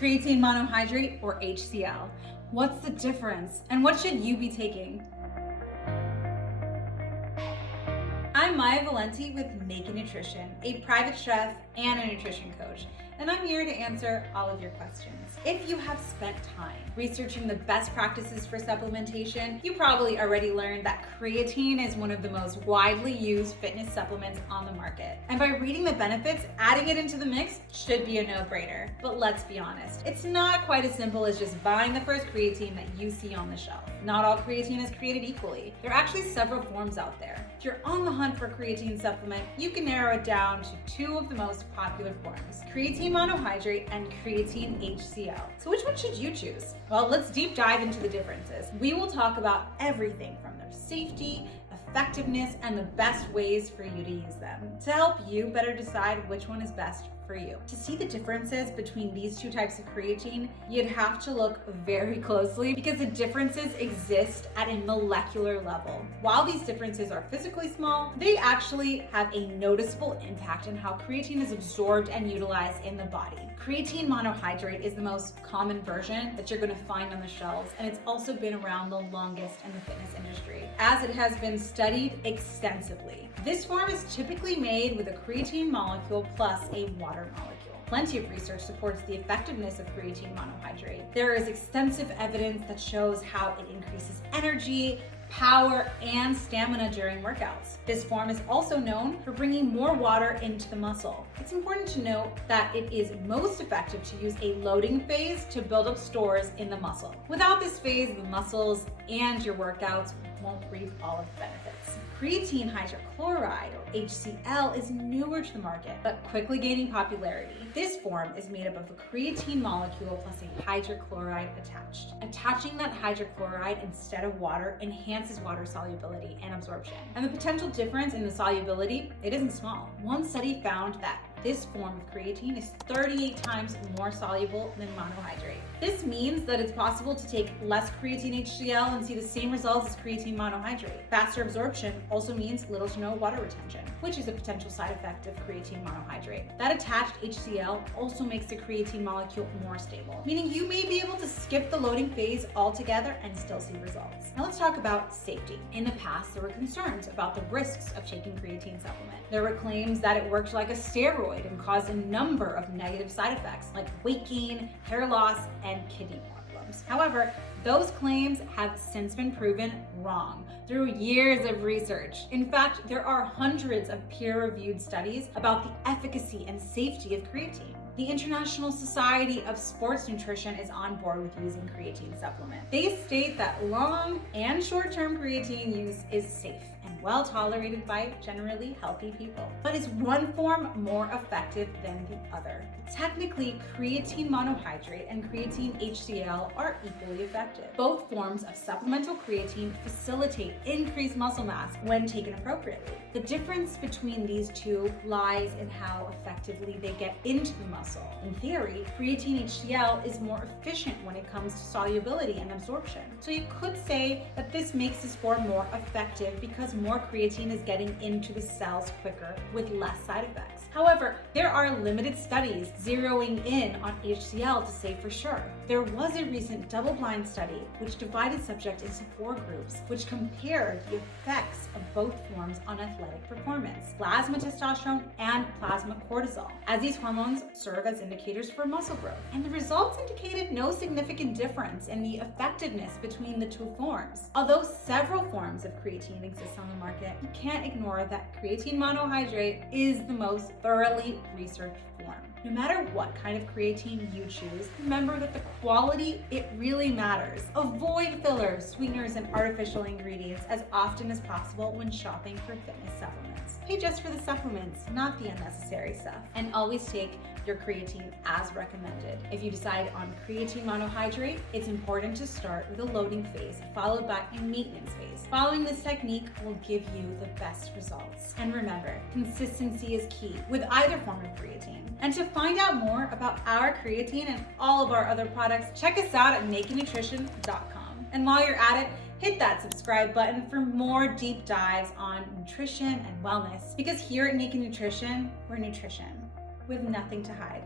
Creatine monohydrate, or HCL. What's the difference, and what should you be taking? I'm Maya Valenti with Naked Nutrition, a private chef and a nutrition coach, and I'm here to answer all of your questions. If you have spent time researching the best practices for supplementation, you probably already learned that creatine is one of the most widely used fitness supplements on the market. And by reading the benefits, adding it into the mix should be a no-brainer. But let's be honest, it's not quite as simple as just buying the first creatine that you see on the shelf. Not all creatine is created equally. There are actually several forms out there. If you're on the hunt for a creatine supplement, you can narrow it down to two of the most popular forms: creatine monohydrate and creatine HCL. So which one should you choose? Well, let's deep dive into the differences. We will talk about everything from their safety, effectiveness, and the best ways for you to use them to help you better decide which one is best for you. To see the differences between these two types of creatine, you'd have to look very closely because the differences exist at a molecular level. While these differences are physically small, they actually have a noticeable impact on how creatine is absorbed and utilized in the body. Creatine monohydrate is the most common version that you're going to find on the shelves, and it's also been around the longest in the fitness industry, as it has been studied extensively. This form is typically made with a creatine molecule plus a water molecule. Plenty of research supports the effectiveness of creatine monohydrate. There is extensive evidence that shows how it increases energy, power, and stamina during workouts. This form is also known for bringing more water into the muscle. It's important to note that it is most effective to use a loading phase to build up stores in the muscle. Without this phase, the muscles and your workouts won't reap all of the benefits. Creatine hydrochloride, or HCL, is newer to the market, but quickly gaining popularity. This form is made up of a creatine molecule plus a hydrochloride attached. Attaching that hydrochloride instead of water enhances water solubility and absorption. And the potential difference in the solubility, it isn't small. One study found that this form of creatine is 38 times more soluble than monohydrate. This means that it's possible to take less creatine HCL and see the same results as creatine monohydrate. Faster absorption also means little to no water retention, which is a potential side effect of creatine monohydrate. That attached HCL also makes the creatine molecule more stable, meaning you may be able to skip the loading phase altogether and still see results. Now let's talk about safety. In the past, there were concerns about the risks of taking creatine supplement. There were claims that it worked like a steroid and caused a number of negative side effects like weight gain, hair loss, and kidney problems. However, those claims have since been proven wrong through years of research. In fact, there are hundreds of peer-reviewed studies about the efficacy and safety of creatine. The International Society of Sports Nutrition is on board with using creatine supplement. They state that long and short-term creatine use is safe and well tolerated by generally healthy people. But is one form more effective than the other? Technically, creatine monohydrate and creatine HCL are equally effective. Both forms of supplemental creatine facilitate increased muscle mass when taken appropriately. The difference between these two lies in how effectively they get into the muscle. In theory, creatine HCL is more efficient when it comes to solubility and absorption. So you could say that this makes this form more effective because more creatine is getting into the cells quicker with less side effects. However, there are limited studies zeroing in on HCL to say for sure. There was a recent double-blind study which divided subjects into 4 groups, which compared the effects of both forms on athletic performance: plasma testosterone and plasma cortisol, as these hormones serve as indicators for muscle growth. And the results indicated no significant difference in the effectiveness between the two forms. Although several forms of creatine exist on the market, you can't ignore that creatine monohydrate is the most thoroughly researched form. No matter what kind of creatine you choose, remember that the quality, it really matters. Avoid fillers, sweeteners, and artificial ingredients as often as possible when shopping for fitness supplements. Pay just for the supplements, not the unnecessary stuff. And always take your creatine as recommended. If you decide on creatine monohydrate, it's important to start with a loading phase, followed by a maintenance phase. Following this technique will give you the best results. And remember, consistency is key with either form of creatine. And to find out more about our creatine and all of our other products, check us out at nakednutrition.com. And while you're at it, hit that subscribe button for more deep dives on nutrition and wellness. Because here at Naked Nutrition, we're nutrition with nothing to hide.